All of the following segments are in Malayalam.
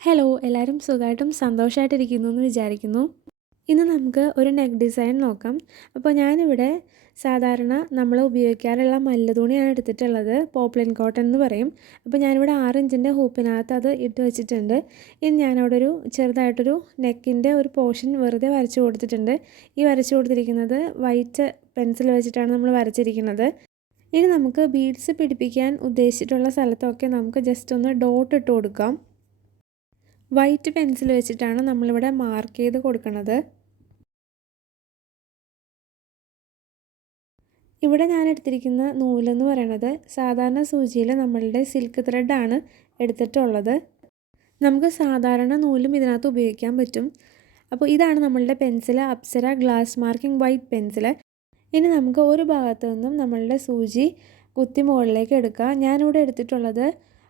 ഹലോ എല്ലാവരും സുഖമായിട്ടും സന്തോഷമായിട്ടിരിക്കുന്നു എന്ന് വിചാരിക്കുന്നു. ഇന്ന് നമുക്ക് ഒരു നെക്ക് ഡിസൈൻ നോക്കാം. അപ്പോൾ ഞാനിവിടെ സാധാരണ നമ്മൾ ഉപയോഗിക്കാറുള്ള മല്ല് തുണിയാണ് എടുത്തിട്ടുള്ളത്. പോപ്ലിൻ കോട്ടൺ എന്ന് പറയും. അപ്പോൾ ഞാനിവിടെ ആറ് ഇഞ്ചിന്റെ ഹൂപ്പിനകത്ത് അത് ഇട്ട് വെച്ചിട്ടുണ്ട്. ഇനി ഞാനവിടെ ഒരു ചെറുതായിട്ടൊരു നെക്കിന്റെ ഒരു പോർഷൻ വെറുതെ വരച്ചു കൊടുത്തിട്ടുണ്ട്. ഈ വരച്ചു കൊടുത്തിരിക്കുന്നത് വൈറ്റ് പെൻസിൽ വെച്ചിട്ടാണ് നമ്മൾ വരച്ചിരിക്കുന്നത്. ഇനി നമുക്ക് ബീഡ്സ് പിടിപ്പിക്കാൻ ഉദ്ദേശിച്ചിട്ടുള്ള സ്ഥലത്തൊക്കെ നമുക്ക് ജസ്റ്റ് ഒന്ന് ഡോട്ട് ഇട്ട് കൊടുക്കാം. വൈറ്റ് പെൻസിൽ വെച്ചിട്ടാണ് നമ്മളിവിടെ മാർക്ക് ചെയ്ത് കൊടുക്കുന്നത് ഇവിടെ ഞാൻ എടുത്തിരിക്കുന്ന നൂലെന്ന് പറയണത് സാധാരണ സൂചിയിൽ നമ്മളുടെ സിൽക്ക് ത്രെഡാണ് എടുത്തിട്ടുള്ളത്. നമുക്ക് സാധാരണ നൂലും ഇതിനകത്ത് ഉപയോഗിക്കാൻ പറ്റും. അപ്പോൾ ഇതാണ് നമ്മളുടെ pencil Apsara glass marking white pencil ഇനി നമുക്ക് ഒരു ഭാഗത്തു നിന്നും നമ്മളുടെ സൂചി കുത്തി മുകളിലേക്ക് എടുക്കുക ഞാനിവിടെ എടുത്തിട്ടുള്ളത്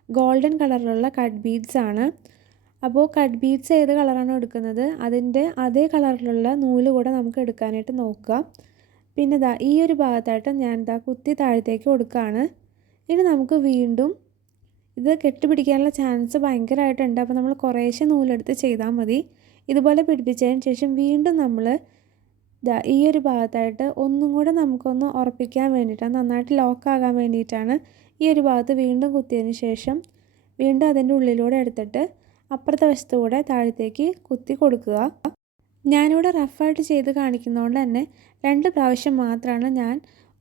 ഗോൾഡൻ കളറിലുള്ള കട്ട് ബീഡ്സ് ആണ്. അപ്പോൾ കട്ട് ബീഡ്സ് ഏത് കളറാണോ എടുക്കുന്നത് അതിന്റെ അതേ കളറിലുള്ള നൂൽ കൂടെ നമുക്ക് എടുക്കാനായിട്ട് നോക്കുക. പിന്നെ ഇതാ ഈ ഒരു ഭാഗത്തായിട്ട് ഞാൻ ഇതാ കുത്തി താഴത്തേക്ക് കൊടുക്കുകയാണ്. ഇനി നമുക്ക് വീണ്ടും ഇത് കെട്ടിപ്പിടിക്കാനുള്ള ചാൻസ് ഭയങ്കരമായിട്ടുണ്ട്. അപ്പോൾ നമ്മൾ കുറേശ്ശെ നൂലെടുത്ത് ചെയ്താൽ മതി. ഇതുപോലെ പിടിപ്പിച്ചതിന് ശേഷം വീണ്ടും നമ്മൾ ഇതാ ഈ ഒരു ഭാഗത്തായിട്ട് ഒന്നും കൂടെ നമുക്കൊന്ന് ഉറപ്പിക്കാൻ വേണ്ടിയിട്ടാണ് നന്നായിട്ട് ലോക്കാകാൻ വേണ്ടിയിട്ടാണ് ഈ ഒരു ഭാഗത്ത് വീണ്ടും കുത്തിയതിന് ശേഷം വീണ്ടും അതിന്റെ ഉള്ളിലൂടെ എടുത്തിട്ട് അപ്പുറത്തെ വശത്തൂടെ താഴത്തേക്ക് കുത്തി കൊടുക്കുക. ഞാനിവിടെ റഫായിട്ട് ചെയ്ത് കാണിക്കുന്നതുകൊണ്ട് തന്നെ രണ്ട് പ്രാവശ്യം മാത്രമാണ് ഞാൻ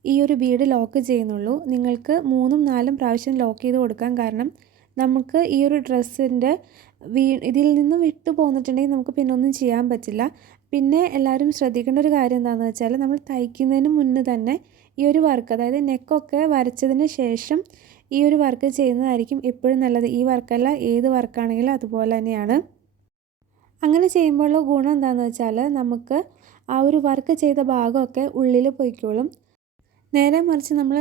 ഈ ഒരു ബീഡ് ലോക്ക് ചെയ്യുന്നുള്ളൂ. നിങ്ങൾക്ക് മൂന്നും നാലും പ്രാവശ്യം ലോക്ക് ചെയ്ത് കൊടുക്കാൻ കാരണം നമുക്ക് ഈ ഒരു ഡ്രസ്സിന്റെ വീ ഇതിൽ നിന്ന് വിട്ടു പോന്നിട്ടുണ്ടെങ്കിൽ നമുക്ക് പിന്നെ ഒന്നും ചെയ്യാൻ പറ്റില്ല. പിന്നെ എല്ലാവരും ശ്രദ്ധിക്കേണ്ട ഒരു കാര്യം എന്താണെന്ന് വെച്ചാൽ നമ്മൾ തയ്ക്കുന്നതിന് മുന്നേ തന്നെ ഈ ഒരു വർക്ക് അതായത് നെക്കൊക്കെ വരച്ചതിന് ശേഷം ഈ ഒരു വർക്ക് ചെയ്യുന്നതായിരിക്കും എപ്പോഴും നല്ലത്. ഈ വർക്കല്ല ഏത് വർക്കാണെങ്കിലും അതുപോലെ തന്നെയാണ്. അങ്ങനെ ചെയ്യുമ്പോഴുള്ള ഗുണം എന്താണെന്ന് വെച്ചാൽ നമുക്ക് ആ ഒരു വർക്ക് ചെയ്ത ഭാഗമൊക്കെ ഉള്ളിൽ പോയിക്കോളും. നേരെ മറിച്ച് നമ്മൾ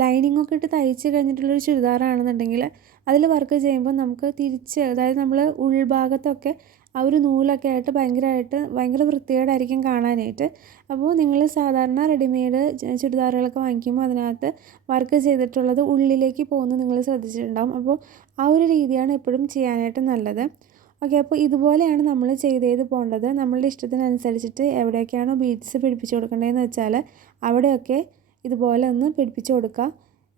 ലൈനിങ് ഒക്കെ ഇട്ട് തയ്ച്ച് കഴിഞ്ഞിട്ടുള്ളൊരു ചുരിദാറാണെന്നുണ്ടെങ്കിൽ അതിൽ വർക്ക് ചെയ്യുമ്പോൾ നമുക്ക് തിരിച്ച് അതായത് നമ്മൾ ഉൾഭാഗത്തൊക്കെ ആ ഒരു നൂലൊക്കെ ആയിട്ട് ഭയങ്കരമായിട്ട് ഭയങ്കര വൃത്തികേടായിരിക്കും കാണാനായിട്ട്. അപ്പോൾ നിങ്ങൾ സാധാരണ റെഡിമെയ്ഡ് ചുരിദാറുകളൊക്കെ വാങ്ങിക്കുമ്പോൾ അതിനകത്ത് വർക്ക് ചെയ്തിട്ടുള്ളത് ഉള്ളിലേക്ക് പോകുന്നത് നിങ്ങൾ ശ്രദ്ധിച്ചിട്ടുണ്ടാകും അപ്പോൾ ആ ഒരു രീതിയാണ് എപ്പോഴും ചെയ്യാനായിട്ട് നല്ലത്. ഓക്കെ അപ്പോൾ ഇതുപോലെയാണ് നമ്മൾ ചെയ്ത് ചെയ്ത് പോകേണ്ടത്. നമ്മളുടെ ഇഷ്ടത്തിനനുസരിച്ചിട്ട് എവിടെയൊക്കെയാണോ ബീഡ്സ് പിടിപ്പിച്ച് കൊടുക്കേണ്ടതെന്ന് വെച്ചാൽ അവിടെയൊക്കെ ഇതുപോലെ ഒന്ന് പിടിപ്പിച്ച് കൊടുക്കുക.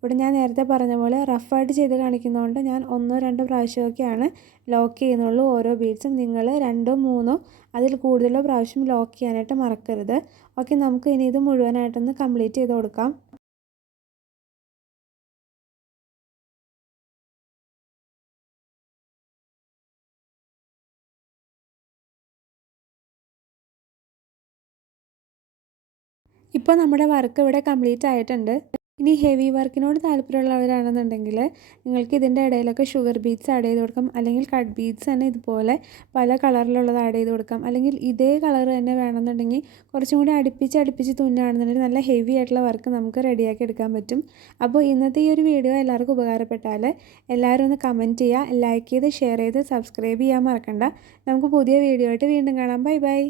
ഇവിടെ ഞാൻ നേരത്തെ പറഞ്ഞ പോലെ റഫായിട്ട് ചെയ്ത് കാണിക്കുന്നതുകൊണ്ട് ഞാൻ ഒന്നോ രണ്ടോ പ്രാവശ്യമൊക്കെയാണ് ലോക്ക് ചെയ്യുന്നുള്ളൂ ഓരോ ബീഡ്സും നിങ്ങൾ രണ്ടോ മൂന്നോ അതിൽ കൂടുതലോ പ്രാവശ്യം ലോക്ക് ചെയ്യാനായിട്ട് മറക്കരുത്. ഓക്കെ നമുക്ക് ഇനി ഇത് മുഴുവനായിട്ടൊന്ന് കംപ്ലീറ്റ് ചെയ്ത് കൊടുക്കാം. ഇപ്പോൾ നമ്മുടെ വർക്ക് ഇവിടെ കംപ്ലീറ്റ് ആയിട്ടുണ്ട്. ഇനി ഹെവി വർക്കിനോട് താല്പര്യമുള്ളവരാണെന്നുണ്ടെങ്കിൽ നിങ്ങൾക്ക് ഇതിന്റെ ഇടയിലൊക്കെ ഷുഗർ ബീഡ്സ് ആഡ് ചെയ്ത് കൊടുക്കാം. അല്ലെങ്കിൽ കട്ട് ബീഡ്സ് തന്നെ ഇതുപോലെ പല കളറിലുള്ളത് ആഡ് ചെയ്ത് കൊടുക്കാം. അല്ലെങ്കിൽ ഇതേ കളർ തന്നെ വേണമെന്നുണ്ടെങ്കിൽ കുറച്ചും കൂടി അടുപ്പിച്ച് അടുപ്പിച്ച് തുന്നാണെന്നുണ്ടെങ്കിൽ നല്ല ഹെവി ആയിട്ടുള്ള വർക്ക് നമുക്ക് റെഡിയാക്കി എടുക്കാൻ പറ്റും. അപ്പോൾ ഇന്നത്തെ ഈ ഒരു വീഡിയോ എല്ലാവർക്കും ഉപകാരപ്പെട്ടാൽ എല്ലാവരും ഒന്ന് കമന്റ് ചെയ്യുക ലൈക്ക് ചെയ്ത് ഷെയർ ചെയ്ത് സബ്സ്ക്രൈബ് ചെയ്യാൻ മറക്കണ്ട. നമുക്ക് പുതിയ വീഡിയോ ആയിട്ട് വീണ്ടും കാണാം. Bye bye